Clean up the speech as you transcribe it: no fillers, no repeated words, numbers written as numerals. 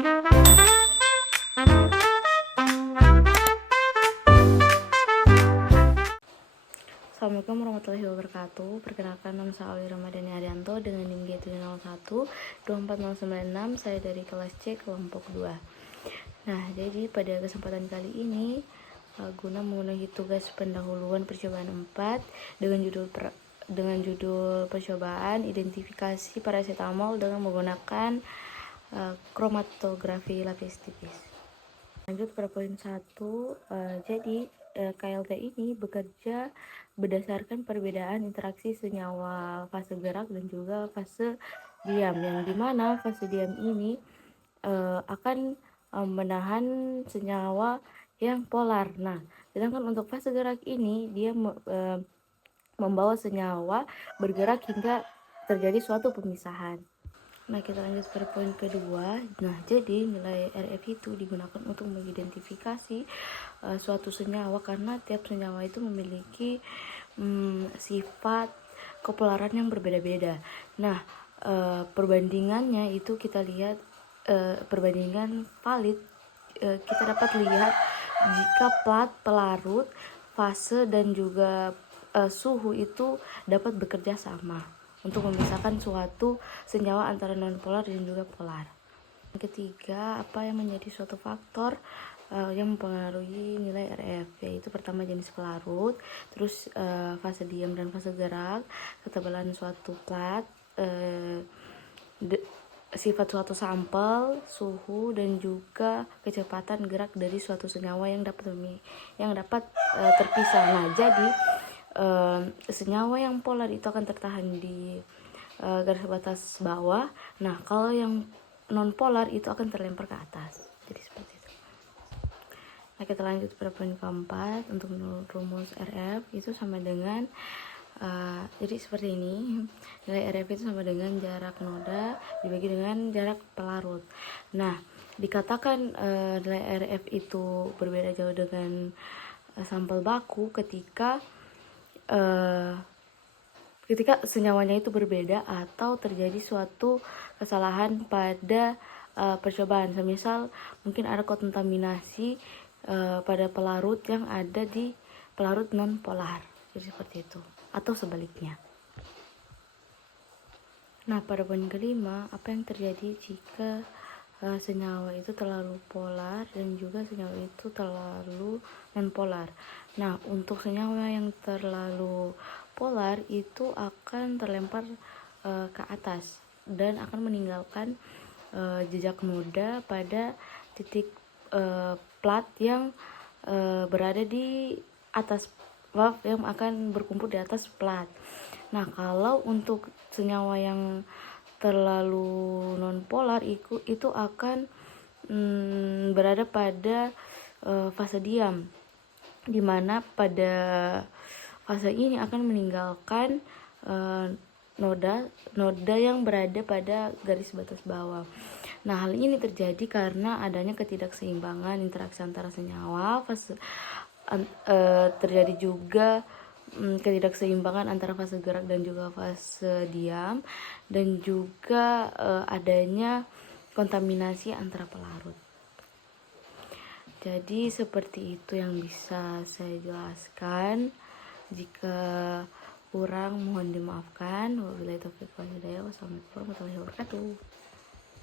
Assalamualaikum warahmatullahi wabarakatuh. Perkenalkan, nama saya Awi Ramadhani Arianto dengan NIM G701 24096. Saya dari kelas C kelompok 2. Nah, jadi pada kesempatan kali ini guna memenuhi tugas pendahuluan percobaan 4 dengan judul percobaan identifikasi paracetamol dengan menggunakan kromatografi lapis tipis. Lanjut pada poin 1. Jadi KLT ini bekerja berdasarkan perbedaan interaksi senyawa fase gerak dan juga fase diam, yang dimana fase diam ini akan menahan senyawa yang polar. Nah, sedangkan untuk fase gerak ini dia membawa senyawa bergerak hingga terjadi suatu pemisahan. Nah, kita lanjut pada poin kedua. Nah, jadi nilai RF itu digunakan untuk mengidentifikasi suatu senyawa karena tiap senyawa itu memiliki sifat kepolaran yang berbeda-beda. Nah, perbandingannya itu kita lihat perbandingan valid, kita dapat lihat jika plat, pelarut, fase dan juga suhu itu dapat bekerja sama untuk memisahkan suatu senyawa antara nonpolar dan juga polar. Yang ketiga, apa yang menjadi suatu faktor yang mempengaruhi nilai RF, yaitu pertama jenis pelarut, terus fase diam dan fase gerak, ketebalan suatu plat, sifat suatu sampel, suhu, dan juga kecepatan gerak dari suatu senyawa yang dapat terpisah. Nah, jadi senyawa yang polar itu akan tertahan di garis batas bawah. Nah, kalau yang non polar itu akan terlempar ke atas. Jadi seperti itu. Nah, kita lanjut pada poin keempat. Untuk rumus RF itu sama dengan jadi seperti ini. Nilai RF itu sama dengan jarak noda dibagi dengan jarak pelarut. Nah, dikatakan nilai RF itu berbeda jauh dengan sampel baku ketika senyawanya itu berbeda atau terjadi suatu kesalahan pada percobaan. Semisal mungkin ada kontaminasi pada pelarut yang ada di pelarut non polar, jadi seperti itu, atau sebaliknya. Nah, pada poin kelima, apa yang terjadi jika senyawa itu terlalu polar dan juga senyawa itu terlalu non-polar. Nah, untuk senyawa yang terlalu polar itu akan terlempar ke atas dan akan meninggalkan jejak noda pada titik plat yang berada di atas yang akan berkumpul di atas plat. Nah, kalau untuk senyawa yang terlalu non-polar itu akan berada pada fase diam, dimana pada fase ini akan meninggalkan noda yang berada pada garis batas bawah. Nah, hal ini terjadi karena adanya ketidakseimbangan interaksi antara senyawa. Terjadi juga ketidakseimbangan antara fase gerak dan juga fase diam, dan juga adanya kontaminasi antara pelarut. Jadi seperti itu yang bisa saya jelaskan. Jika kurang mohon dimaafkan. Wabillahi taufiq wal hidayah. Wassalamualaikum warahmatullahi wabarakatuh.